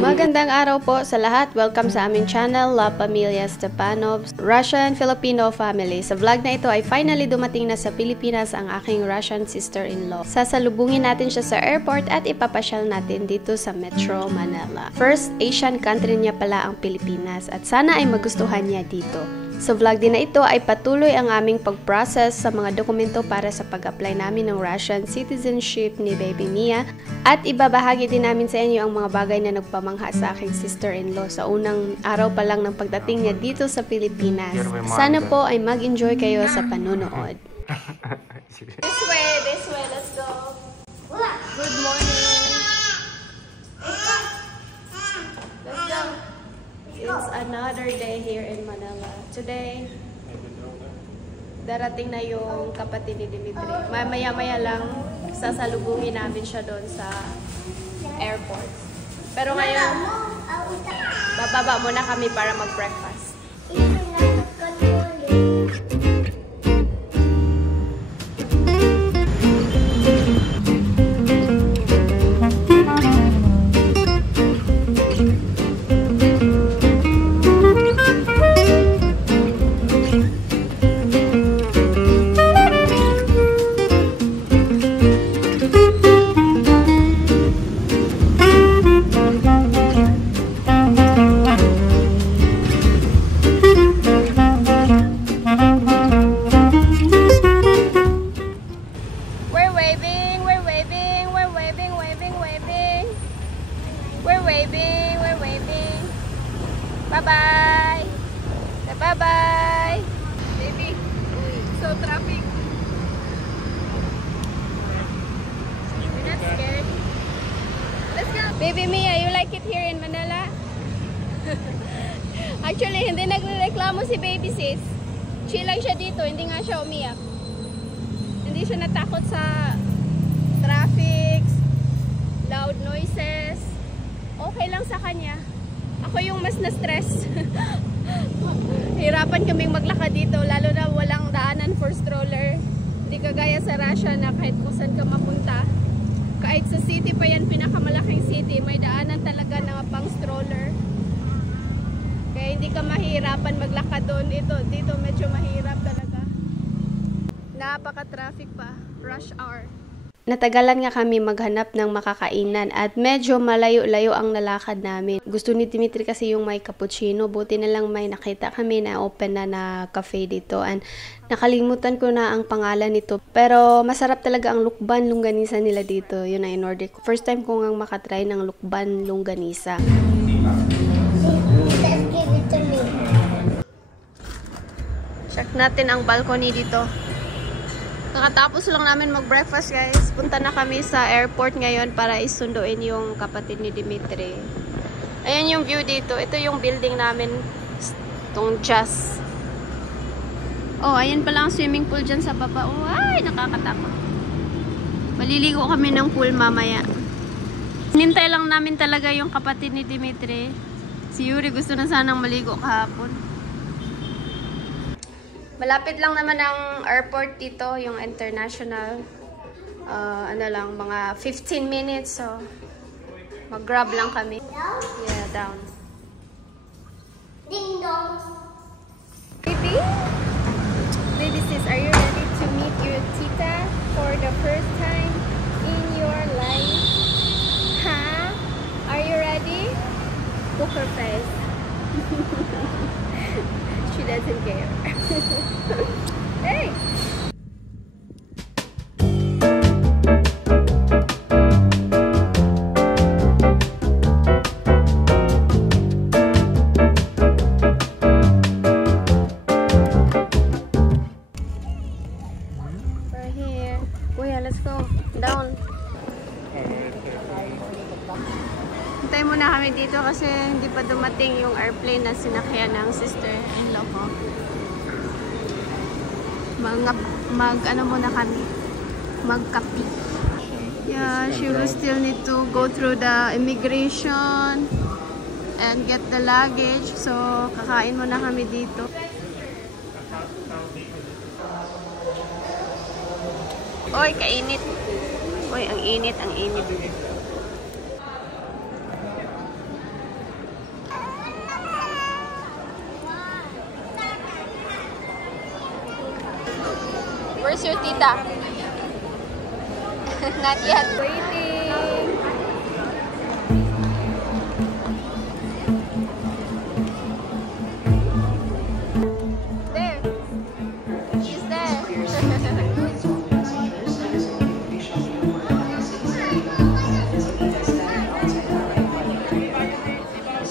Magandang araw po sa lahat. Welcome sa aming channel, La Familia Stepanovs, Russian-Filipino family. Sa vlog na ito ay finally dumating na sa Pilipinas ang aking Russian sister-in-law. Sasalubungin natin siya sa airport at ipapasyal natin dito sa Metro Manila. First Asian country niya pala ang Pilipinas at sana ay magustuhan niya dito. Sa vlog din na ito ay patuloy ang aming pag-process sa mga dokumento para sa pag-apply namin ng Russian citizenship ni Baby Mia at ibabahagi din namin sa inyo ang mga bagay na nagpamangha sa aking sister-in-law sa unang araw pa lang ng pagdating niya dito sa Pilipinas. Sana po ay mag-enjoy kayo sa panunood. This way, let's go. Good morning. Let's go. It's another day here in Manila. Today, darating na yung kapatid ni Dimitri. Maya-maya lang, sasalubungin namin siya doon sa airport. Pero ngayon, bababa muna kami para mag-breakfast. Bye-bye! Bye-bye! Baby, so traffic. You're not scared? Let's go! Baby Mia, you like it here in Manila? Actually, hindi nagreklamo si Baby Sis. Chill lang siya dito, hindi nga siya umiyak. Hindi siya natakot sa traffic, loud noises. Okay lang sa kanya. Ako yung mas na-stress. Hirapan kaming maglakad dito, lalo na walang daanan for stroller. Hindi kagaya sa Russia na kahit kung saan ka mapunta. Kahit sa city pa yan, pinakamalaking city, may daanan talaga na pang stroller. Kaya hindi ka mahirapan maglakad doon. Dito medyo mahirap talaga. Napaka-traffic pa. Rush hour. Natagalan nga kami maghanap ng makakainan at medyo malayo-layo ang nalakad namin. Gusto ni Dimitri kasi yung may cappuccino. Buti na lang may nakita kami na open na cafe dito. And nakalimutan ko na ang pangalan nito. Pero masarap talaga ang lukban longganisa nila dito. Yun ang in-order ko. First time ko nga makatry ng lukban longganisa. Check natin ang balcony dito. Kakatapos lang namin mag-breakfast guys. Punta na kami sa airport ngayon para isunduin yung kapatid ni Dimitri. Ayan yung view dito. Ito yung building namin. Itong Jazz. Oh, ayan pala ang swimming pool dyan sa baba. Oh, ay, nakakatakot. Maliligo kami ng pool mamaya. Hinintay lang namin talaga yung kapatid ni Dimitri. Si Yuri gusto na sanang maligo kahapon. Malapit lang naman ang airport dito, yung international. Ano lang, mga 15 minutes. So, mag-grab lang kami. Yeah, down. Ding dong. Baby? Baby sis, are you ready to meet your tita for the first time in your life? Huh? Are you ready? Poker face. She doesn't care. Hey! We're here. Kuya, let's go. Down. Hintay muna kami dito kasi hindi pa dumating yung airplane na sinakyan ng sister-in-law ko. Ano muna kami, magkapi. Yeah, she will still need to go through the immigration and get the luggage. So, kakain muna kami dito. Oy, kainit. Uy, ang init, ang init. Where's your tita? Not yet. Waiting. There. She's there.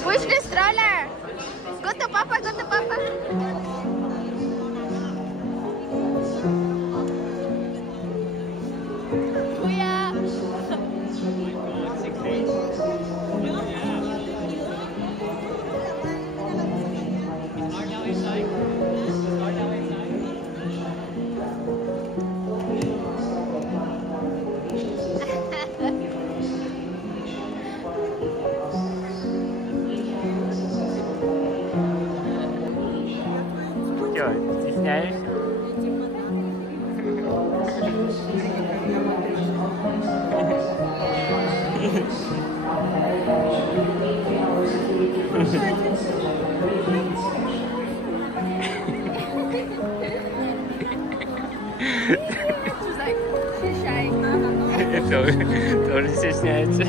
Push the stroller. Go to Papa, go to Papa. Что, стесняешься? She's like, she's shy. Тоже стесняется.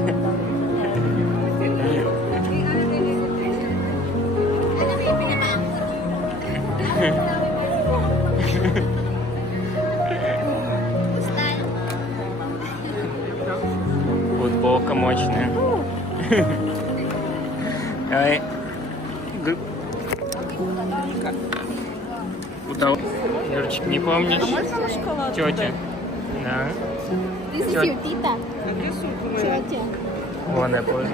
Футболка мощная. Ай. Юрчик, не помнишь? Тетя. Да. This is your tita. Tita. Вон я понял.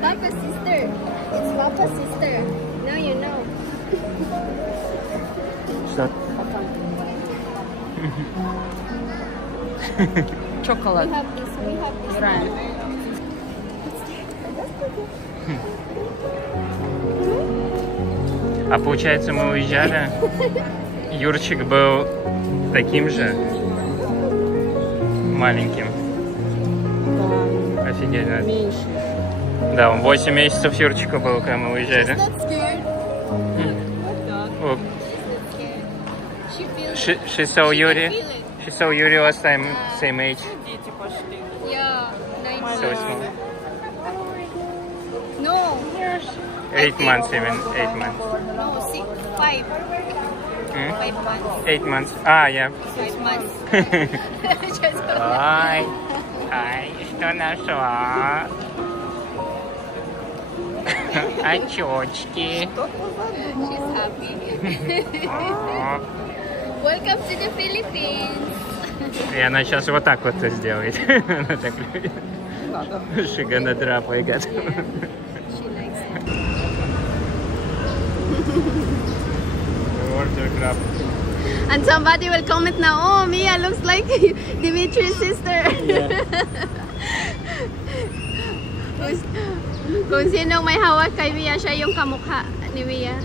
Papa's sister. It's Papa's sister. Now you know. Что? Chocolate. We have this. We have this. Right. А получается, мы уезжали, Юрчик был таким же маленьким. Да. Офигенно. Меньше. Да, 8 месяцев Юрчику было, когда мы уезжали. Not scared. Look, She feels. she saw She Yuri. can feel it. She saw Yuri last time, same age. Дети пошли. Yeah. 9 So months. small. No. 8 months even, 8 months. No. 6. 5. Hmm? 5 months. 8 months. Ah, yeah. 5 months. Just go. Ай, ай, что нашла? Очечки. She's happy. Welcome to the Philippines. И она сейчас вот так вот сделает. Она так любит. Шигана драпай готова. She likes it. Order grab. And somebody will comment now, oh, Mia looks like Dimitri's sister. Yeah. Kung sino may hawak kay Mia, siya yung kamukha ni Mia.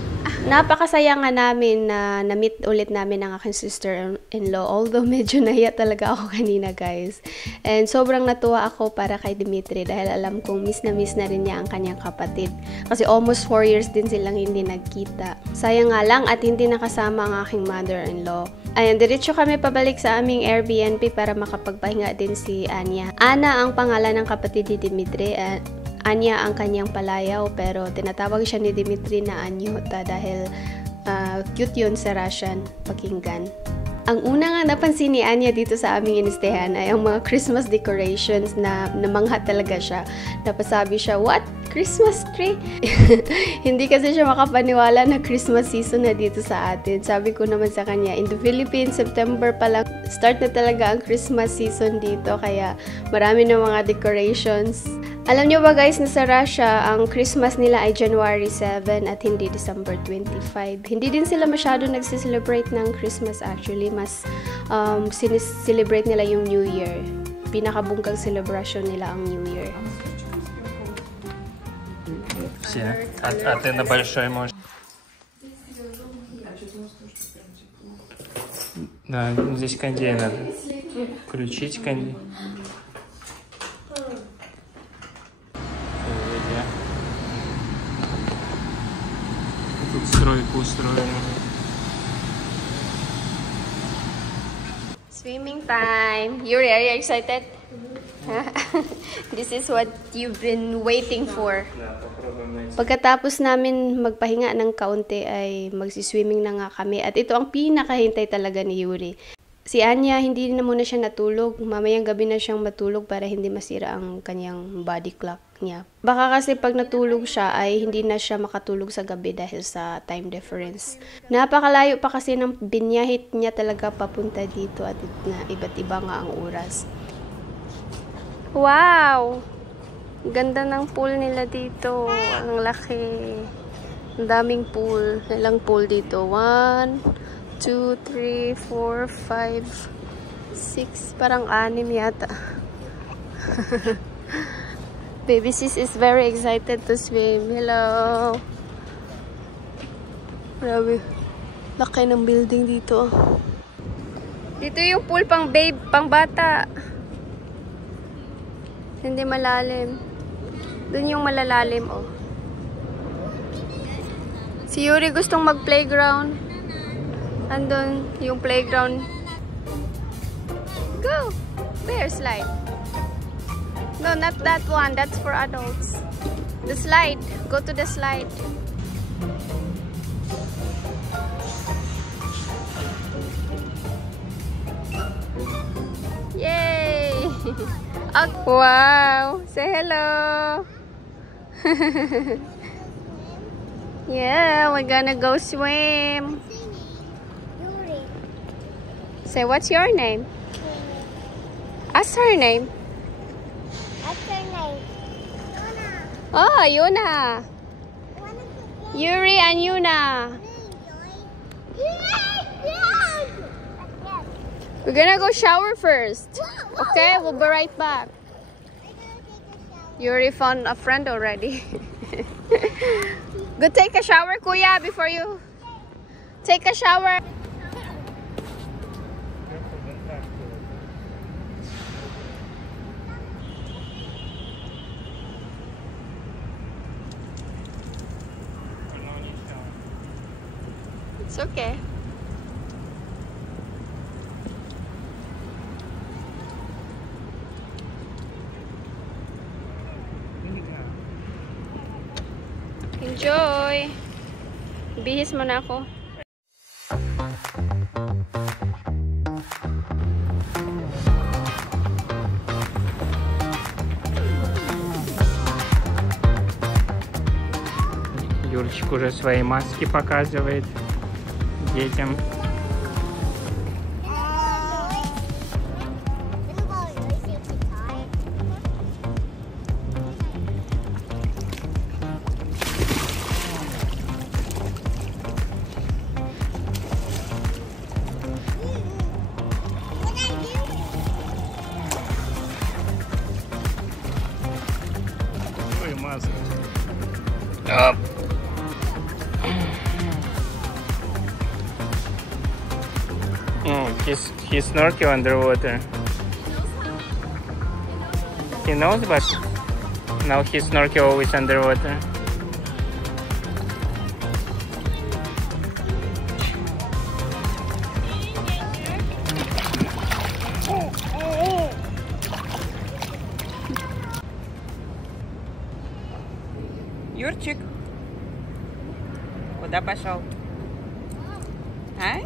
Napakasaya nga namin na na-meet ulit namin ang aking sister-in-law. Although medyo nahiya talaga ako kanina, guys. And sobrang natuwa ako para kay Dimitri dahil alam kong miss na rin niya ang kanyang kapatid. Kasi almost 4 years din silang hindi nagkita. Sayang nga lang at hindi nakasama ang aking mother-in-law. Ayan, diretso kami pabalik sa aming Airbnb para makapagpahinga din si Anya. Ana ang pangalan ng kapatid ni Dimitri at Anya ang kanyang palayaw, pero tinatawag siya ni Dimitri na Anyota dahil cute yun sa Russian pakinggan. Ang una nga napansin ni Anya dito sa aming inistehan ay ang mga Christmas decorations na namangha talaga siya. Napasabi siya, what? Christmas tree? Hindi kasi siya makapaniwala na Christmas season na dito sa atin. Sabi ko naman sa kanya, in the Philippines, September pa lang, start na talaga ang Christmas season dito. Kaya marami na mga decorations. Alam nyo ba guys na sa Russia, ang Christmas nila ay January 7 at hindi December 25. Hindi din sila masyado nagsiselebrate ng Christmas actually. Mas sineselebrate nila yung New Year. Pinakabungkang celebration nila ang New Year. Все. А ты на большой можешь. Да, здесь кондей надо. Включить кондей. Стройку устроили. Swimming time. Yuri, are you excited? This is what you've been waiting for. Pagkatapos namin magpahinga ng kaunti ay magsiswimming na nga kami. At ito ang pinakahintay talaga ni Yuri. Si Anya, hindi na muna siya natulog. Mamayang gabi na siyang matulog para hindi masira ang kanyang body clock niya. Baka kasi pag natulog siya ay hindi na siya makatulog sa gabi dahil sa time difference. Napakalayo pa kasi ng binyahit niya talaga papunta dito at na iba't iba nga ang oras. Wow! Ganda ng pool nila dito. Ang laki. Ang daming pool. Ilang pool dito? 1, 2, 3, 4, 5, 6. Parang 6 yata. Baby sis is very excited to swim. Hello! Grabe. Laki ng building dito. Dito yung pool pang babe, pang bata. Hindi malalim. Doon yung malalalim, oh. Si Yuri gustong mag-playground. Andun yung playground. Go! Bear slide. No, not that one. That's for adults. The slide. Go to the slide. Yay! Wow! Say hello! Yeah, we're gonna go swim. Say, what's your name? Ask her name. What's her name? Yuna. Oh, Yuna. Yuri and Yuna. We're gonna go shower first. Okay, we'll be right back. Yuri found a friend already. Go take a shower, Kuya, before you take a shower. It's okay. Enjoy! Bihis mo na ako. Юрчик уже свои маски показывает детям. Ой, маска. He snorkel underwater. He knows, but now he snorkel always underwater. Юрчик, куда пошел? А?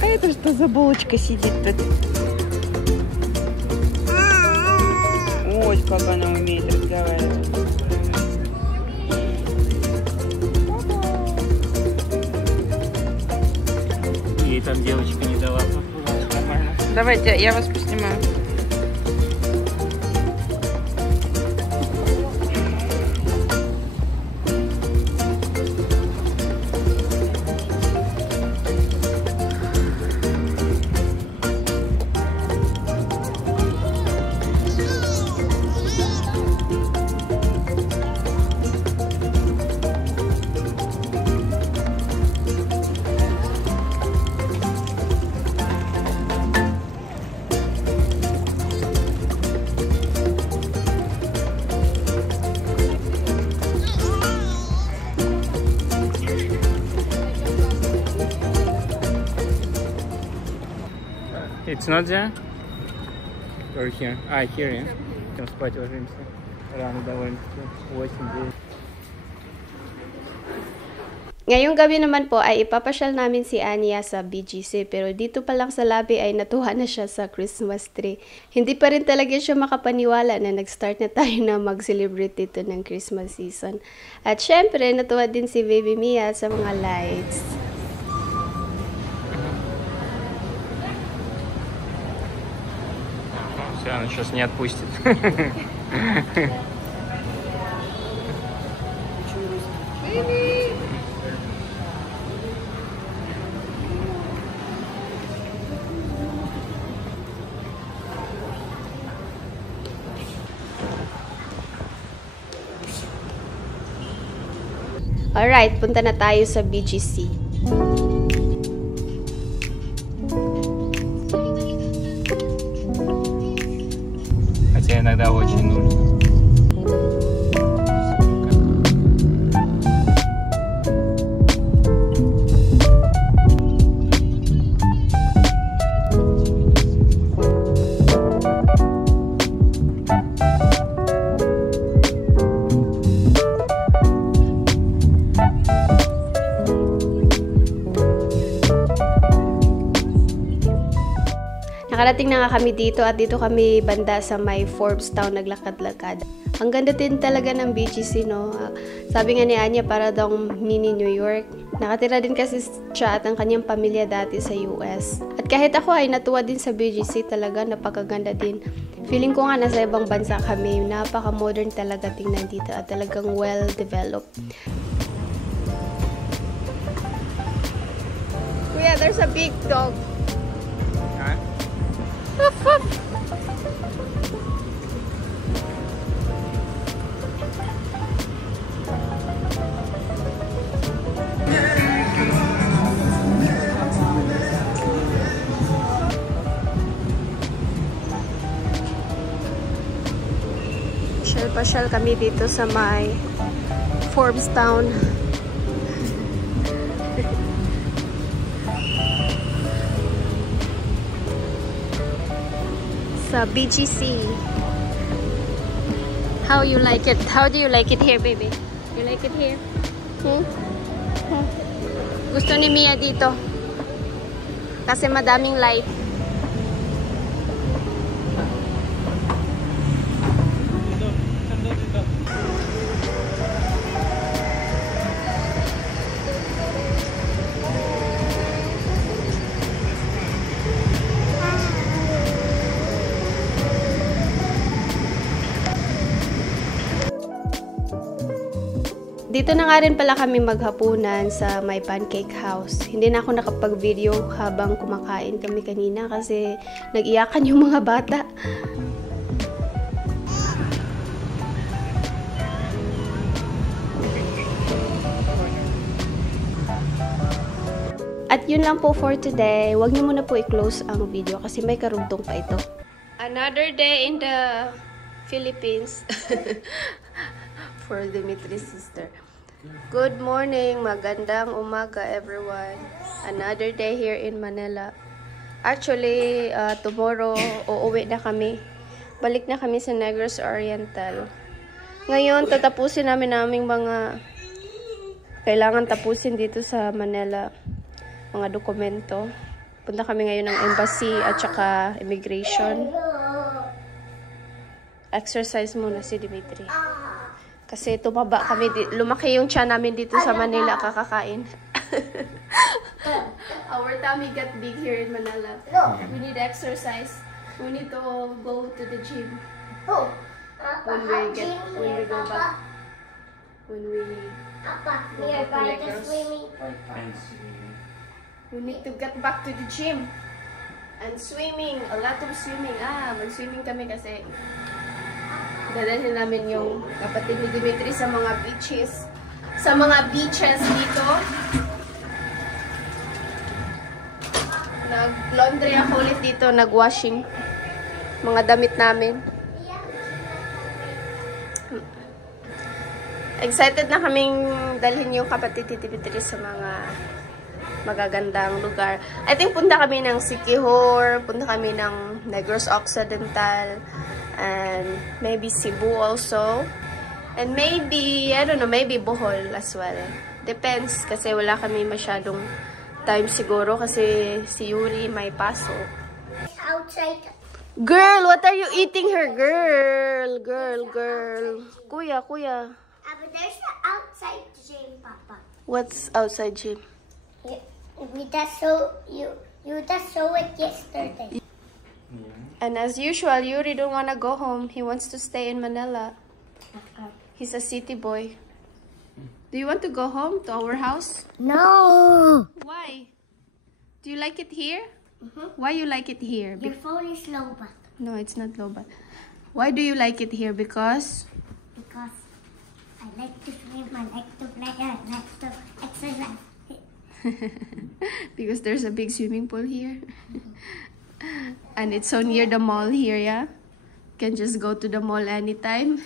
А это что за булочка сидит тут? Ой, как она умеет разговаривать. Ей там девочка не дала попробовать. Нормально. Давайте, я вас поснимаю. It's not there? Or here? А, here, yeah? Там спать ложимся. Рано довольно-таки. 8-9. Ngayong gabi naman po ay ipapasyal namin si Anya sa BGC, pero dito pa lang sa lobby ay natuwa na siya sa Christmas tree. Hindi pa rin talaga siya makapaniwala na nag-start na tayo na mag-celebrate dito ng Christmas season. At syempre, natuwa din si Baby Mia sa mga lights. Все, она сейчас не отпустит. Alright, punta na tayo sa BGC. Хотя иногда очень нужно. Nakarating na nga kami dito at dito kami banda sa may Forbes Town naglakad-lakad. Ang ganda din talaga ng BGC, no? Sabi nga ni Anya, para daw mini New York. Nakatira din kasi siya at ang kanyang pamilya dati sa US. At kahit ako ay natuwa din sa BGC, talaga napakaganda din. Feeling ko nga nasa ibang bansa kami, napaka-modern talaga tingnan dito at talagang well-developed. Kuya, there's a big dog. Huh? Pasyal kami dito sa may Forbes Town. Sa BGC. How you like it? How do you like it here, baby? You like it here? Gusto ni Mia dito. Kasi madaming light. Dito na nga rin pala kami maghapunan sa my pancake house. Hindi na ako nakapag-video habang kumakain kami kanina kasi nag-iyakan yung mga bata. At yun lang po for today. Huwag niyo muna po i-close ang video kasi may karugtong pa ito. Another day in the Philippines for Dimitri's sister. Good morning, magandang umaga everyone. Another day here in Manila. Actually, tomorrow uuwi na kami. Balik na kami sa Negros Oriental. Ngayon, tatapusin namin naming mga kailangan tapusin dito sa Manila. Mga dokumento. Punta kami ngayon ng embassy at saka immigration. Exercise muna si Dimitri. Kasi tumaba kami, lumaki yung tiyan namin dito sa Manila kakakain. Our tummy got big here in Manila. We need exercise. We need to go to the gym. When we go back. When we go back to Negros. We need to get back to the gym. And swimming, a lot of swimming. Mag-swimming kami kasi dadalhin namin yung kapatid ni Dimitri sa mga beaches. Sa mga beaches dito. Nag-laundry ako ulit dito. Nag-washing. Mga damit namin. Excited na kaming dalhin yung kapatid ni Dimitri sa mga magagandang lugar. I think punta kami ng Siquijor, punta kami ng Negros Occidental, and maybe Cebu also. And maybe, I don't know, maybe Bohol as well. Depends, kasi wala kami masyadong time siguro kasi si Yuri may pasok. Outside. Girl, what are you eating her? Girl. Kuya. But there's an outside gym, Papa. What's outside gym? We just saw you just saw it yesterday. And as usual, Yuri don't want to go home. He wants to stay in Manila. He's a city boy. Do you want to go home to our house? No. Why? Do you like it here? Why you like it here? Your phone is low, but No, it's not low, but why do you like it here? Because I like to swim, I like to play, I like to exercise. because there's a big swimming pool here. And it's so near the mall here, yeah? Can just go to the mall anytime.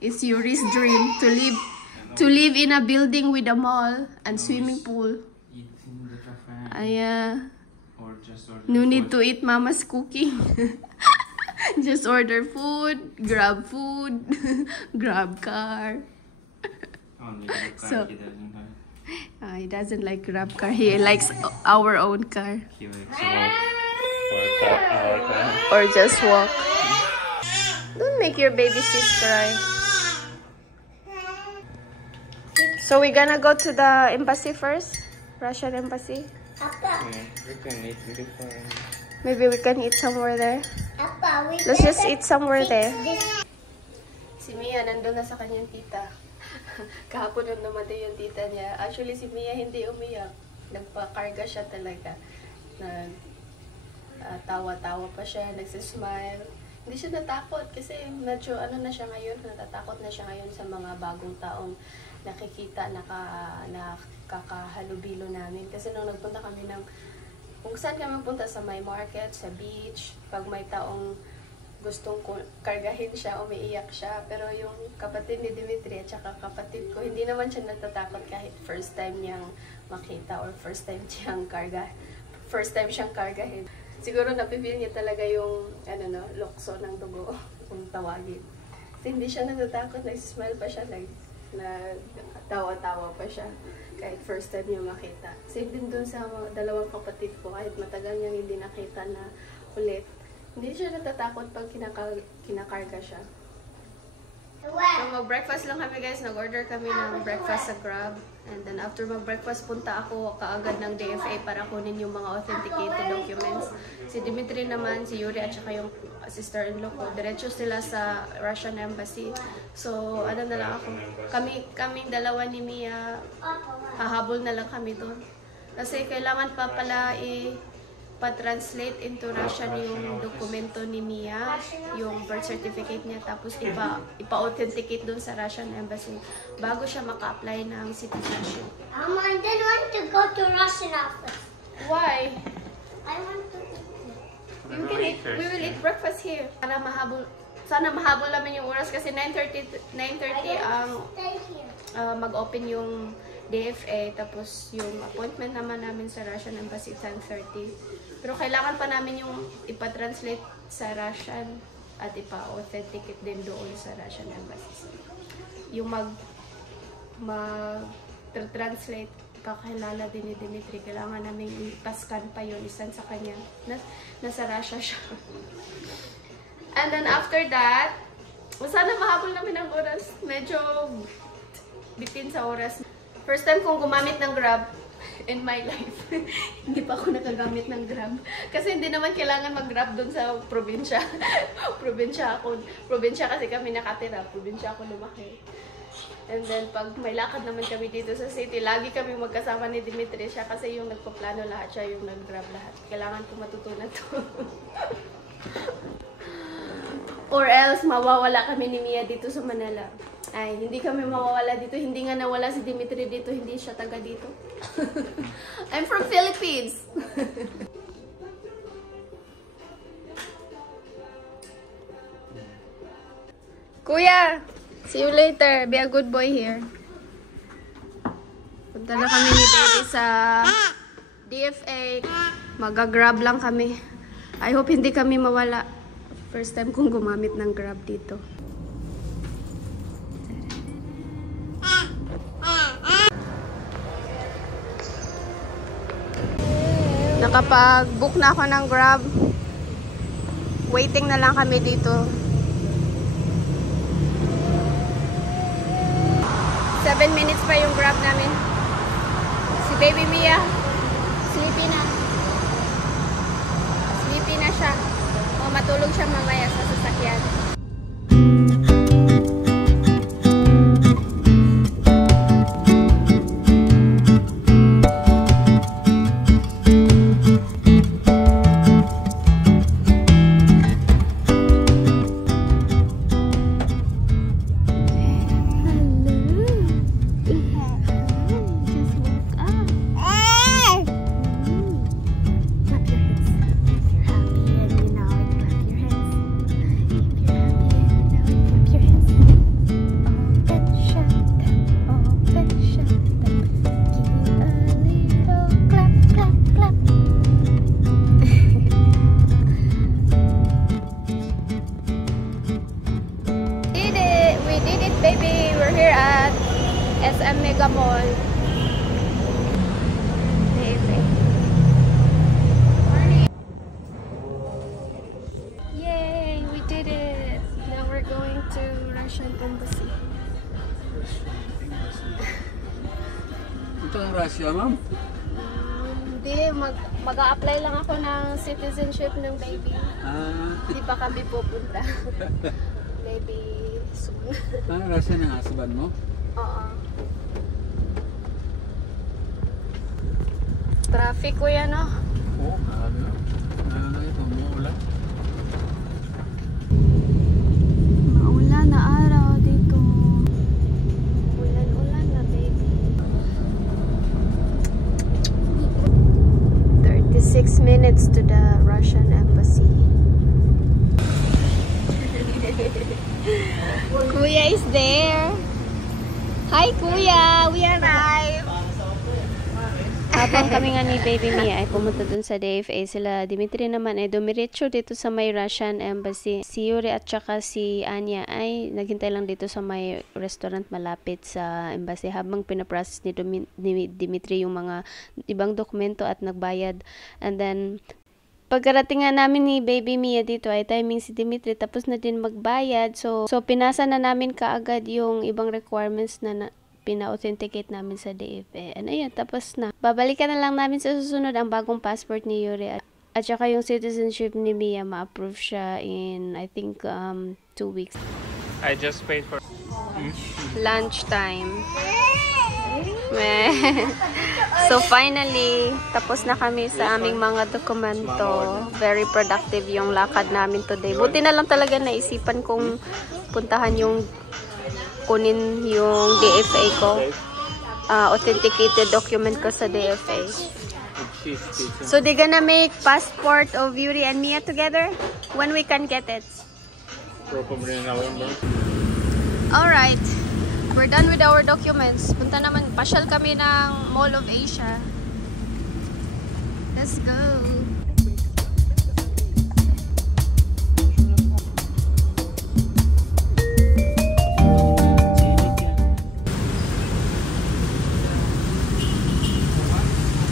It's Yuri's dream to live in a building with a mall and swimming pool. Eat in the cafe. Or just order No need food. to eat mama's cooking. Just order food, grab, car. Only the car So- he doesn't like. He doesn't like grab car. He likes our own car. He likes to walk for our car. Or just walk. Don't make your baby sis cry. So we're gonna go to the embassy first? Russian embassy? Papa, Yeah, we can eat before. Maybe we can eat somewhere there. Papa, we Let's just eat somewhere there. this. Si Mia nandun na sa kanyang tita. Kahapon nung namatay yung tita niya. Actually, si Mia hindi umiyak. Nagpakarga siya talaga. Tawa-tawa pa siya, nagsismile. Hindi siya natakot kasi medyo ano na siya ngayon, natatakot na siya ngayon sa mga bagong taong nakikita, nakakahalubilo namin. Kasi nung nagpunta kami kung saan kami punta sa may market, sa beach, pag may taong gustong kargahin siya, umiiyak siya. Pero yung kapatid ni Dimitri at saka kapatid ko, hindi naman siya natatakot kahit first time niyang makita or first time siyang kargahin. Siguro napipil niya talaga yung lokso ng dugo kung tawagin. Kasi hindi siya natatakot, nag-smile pa siya, tawa-tawa pa siya kahit first time niya makita. Same din dun sa dalawang kapatid ko, kahit matagal niyang hindi nakita na ulit. Hindi siya natatakot pag kinakarga siya. So mag-breakfast lang kami guys, nag-order kami ng breakfast sa Grab. And then after mag-breakfast, punta ako kaagad ng DFA para kunin yung mga authenticated documents. Si Dimitri naman, si Yuri at saka yung sister-in-law ko, diretso sila sa Russian Embassy. So ano na lang ako, kaming dalawa ni Mia, hahabol na lang kami doon. Kasi kailangan pa pala pa-translate into Russian yung dokumento ni Mia, yung birth certificate niya, tapos ipa-authenticate dun sa Russian Embassy bago siya maka-apply ng citizenship. Mama, I didn't want to go to Russian office. Why? I want to eat. We will eat breakfast here. Para sana mahabol namin yung oras kasi 9:30 ang Stay here. mag-open yung DFA, tapos yung appointment naman namin sa Russian Embassy 10:30. Pero kailangan pa namin yung ipa-translate sa Russian at ipa-authenticate din doon sa Russian Embassy. Yung mag-translate, kakilala din ni Dimitri. Kailangan namin ipascan pa yun, isan sa kanya. Nasa Russia siya. And then after that, sana mahabol namin ang oras. Medyo bitin sa oras. First time kong gumamit ng Grab in my life. Hindi pa ako nakagamit ng Grab. Kasi hindi naman kailangan mag-Grab doon sa probinsya. Probinsya kasi kami nakatira. Probinsya ako lumaki. And then, pag may lakad naman kami dito sa city, lagi kami magkasama ni Dimitri. Siya kasi yung nagpaplano lahat. Siya yung nag-Grab lahat. Kailangan ko matutunan to. Or else, mawawala kami ni Mia dito sa Manila. Ay, hindi kami mawawala dito. Hindi nga nawala si Dimitri dito. Hindi siya taga dito. I'm from Philippines. Kuya, see you later. Be a good boy here. Punta na kami ni Baby sa DFA. Mag-grab lang kami. I hope hindi kami mawala. First time kong gumamit ng Grab dito. Nakapag-book na ako ng Grab. Waiting na lang kami dito. 7 minutes pa yung Grab namin. Si Baby Mia, sleepy na. Sleepy na siya. O matulog siya mamaya sa sasakyan. Baby, we're here at SM Mega Mall. Yay, we did it. Now we're going to Russian Embassy. Ito ang Russia, ma'am? Hindi, mag-a-apply lang ako ng citizenship ng baby. Hindi pa kami pupunta. Maybe soon. Russia ng husband mo? Oo. Traffic ko yan, no? Oo, ito, muulan. Maulan na araw dito. Ulan-ulan na, baby. 36 minutes to the Russian Embassy. Kuya is there. Hi, Kuya! We arrived! Habang kami nga ni Baby Mia ay pumunta dun sa DFA, sila Dimitri naman ay dumiretso dito sa may Russian Embassy. Si Yuri at saka si Anya ay naghintay lang dito sa may restaurant malapit sa embassy habang pinaprocess ni Dimitri yung mga ibang dokumento at nagbayad. And then, pagkarating nga namin ni Baby Mia dito ay timing si Dimitri tapos na din magbayad. So pinasa na namin kaagad yung ibang requirements na pina-authenticate namin sa DFA. And ayun, tapos na. Babalikan na lang namin sa susunod ang bagong passport ni Yuri. At saka yung citizenship ni Mia, ma-approve siya in, I think, 2 weeks. I just paid for Lunch time. So finally, tapos na kami sa aming mga dokumento. Very productive yung lakad namin today. Buti na lang talaga naisipan kong puntahan yung kunin yung DFA ko. Authenticated document ko sa DFA. So they're gonna make passport of Yuri and Mia together when we can get it. Probably in November. Alright. We're done with our documents. Punta naman, pasyal kami ng Mall of Asia. Let's go.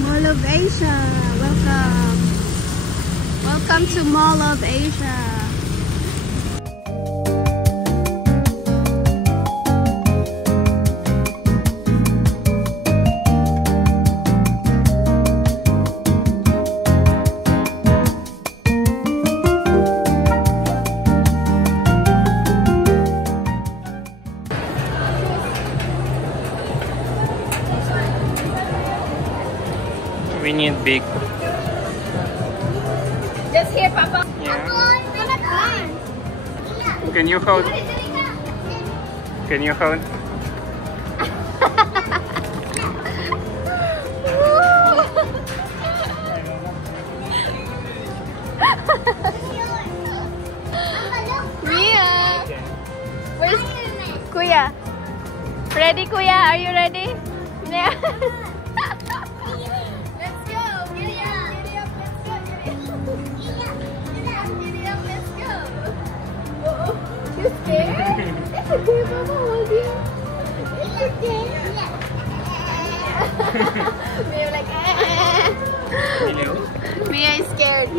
Mall of Asia. Welcome. Welcome to Mall of Asia. We need big. Just here, Papa. Yeah. Yeah. Can you hold? Can you hold? Mia! Where's Kuya? Ready, Kuya? Are you ready? Yeah. Let's go! Okay, Mama, hold you. Mia like, Mia is scared.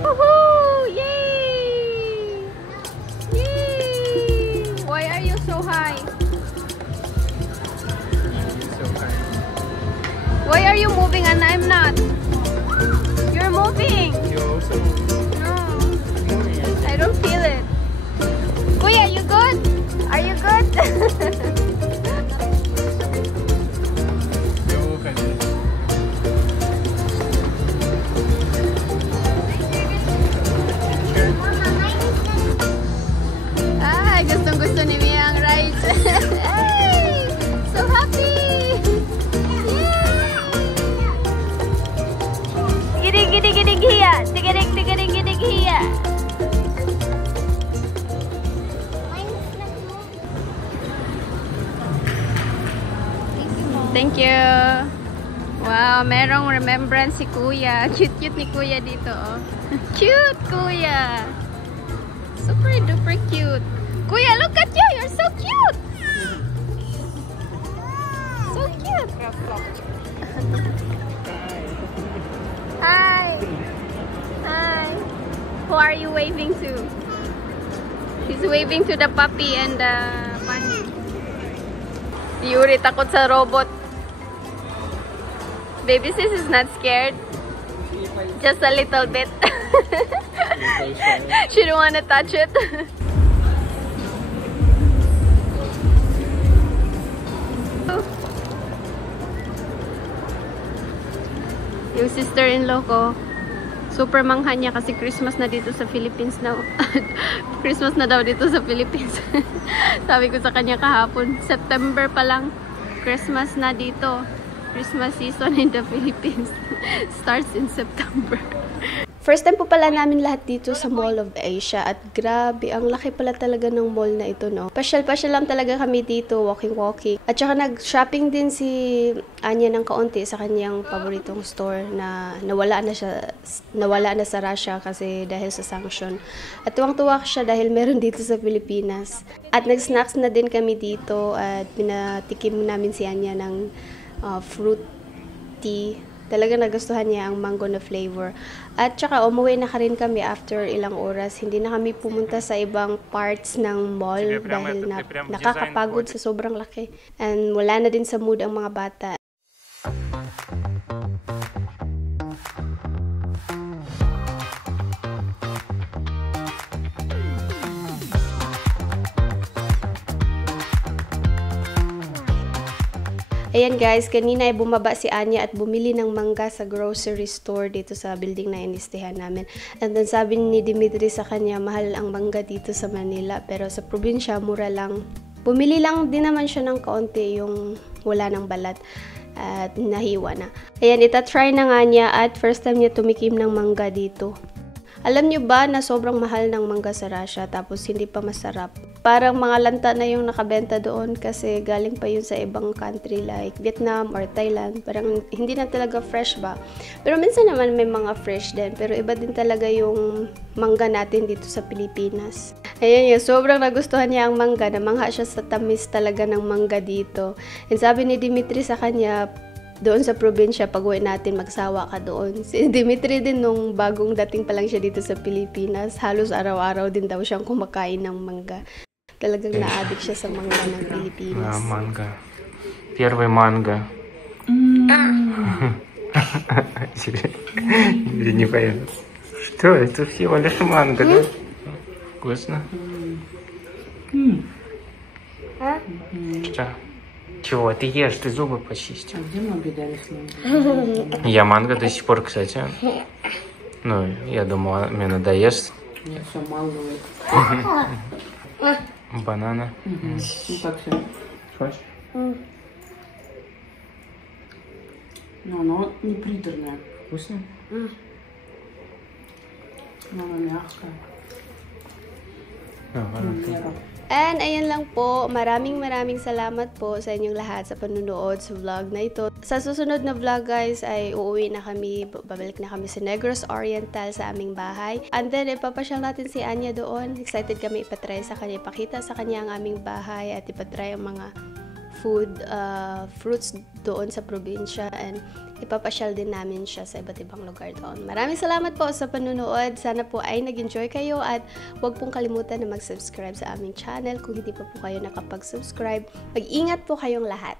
Woohoo! Yay! Yay! Why are you so high? Why are you moving and I'm not? You're moving. You're also No, moving. I don't feel it. Kuya, you good? Are you good? You're okay. Ay, gustong-gusto ni Mia ang rides. Hey! So happy! Gidig hiya! Gidig hiya! Thank you! Wow, merong remembrance si Kuya. Cute-cute ni Kuya dito, oh. Cute, Kuya! Super duper cute. Kuya, look at you! You're so cute! So cute! Hi! Hi! Who are you waving to? He's waving to the puppy and the bunny. Yuri takot sa robot. Baby sis is not scared. Just a little bit. She don't want to touch it. Yung sister-in-law ko, super mangha niya kasi Christmas na dito sa Philippines na. Christmas na daw dito sa Philippines. Sabi ko sa kanya kahapon, September pa lang, Christmas na dito. Christmas season in the Philippines starts in September. First time po pala namin lahat dito sa Mall of Asia at grabe, ang laki pala talaga ng mall na ito, no? Pasyal-pasyal lang talaga kami dito, walking-walking. At saka nag-shopping din si Anya ng kaunti sa kanyang paboritong store na nawala na sa Russia kasi dahil sa sanction. At tuwang-tuwa siya dahil meron dito sa Pilipinas. At nag-snacks na din kami dito at pinatikim namin si Anya ng fruit tea. Talaga nagustuhan niya ang mango na flavor. At saka umuwi na rin kami after ilang oras. Hindi na kami pumunta sa ibang parts ng mall dahil nakakapagod sa sobrang laki. And wala na din sa mood ang mga bata. Ayan guys, kanina ay bumaba si Anya at bumili ng mangga sa grocery store dito sa building na inistehan namin. And then sabi ni Dimitri sa kanya, mahal ang mangga dito sa Manila pero sa probinsya mura lang. Bumili lang din naman siya ng kaunti yung wala ng balat at nahiwa na. Ayan, itatry na nga niya at first time niya tumikim ng mangga dito. Alam niyo ba na sobrang mahal ng mangga sa Russia tapos hindi pa masarap? Parang mga lanta na yung nakabenta doon kasi galing pa yun sa ibang country like Vietnam or Thailand. Parang hindi na talaga fresh ba? Pero minsan naman may mga fresh din. Pero iba din talaga yung mangga natin dito sa Pilipinas. Ayan yun, sobrang nagustuhan niya ang mangga. Namangha siya sa tamis talaga ng mangga dito. And sabi ni Dimitri sa kanya, doon sa probinsya, pag-uwi natin, magsawa ka doon. Si Dimitri din, nung bagong dating pa lang siya dito sa Pilipinas, halos araw-araw din daw siyang kumakain ng mangga. Talagang na-addict siya sa mangga ng Pilipinas. Манго. Первый манго. Или не поеду. Что? Это всего лишь манго, да? Вкусно. Что? Чего? Ты ешь, ты зубы почисти. А где мы обедали с ним? Я манго до сих пор, кстати. Ну, я думал, мне надоест. Нет, все манговое. Банана. Ну как все? Хочешь? Ну, оно не приторное. Вкусно? Но оно мягкое. А, ладно. Вера. And ayan lang po, maraming salamat po sa inyong lahat sa panunood sa vlog na ito. Sa susunod na vlog guys ay uuwi na kami, babalik na kami sa Negros Oriental sa aming bahay. And then ipapasyal natin si Anya doon. Excited kami ipatry sa kanya, ipakita sa kanya ang aming bahay at ipatry ang mga fruits doon sa probinsya, and ipapasyal din namin siya sa iba't ibang lugar doon. Maraming salamat po sa panunood. Sana po ay nag-enjoy kayo at huwag pong kalimutan na mag-subscribe sa aming channel kung hindi pa po kayo nakapag-subscribe. Mag-ingat po kayong lahat.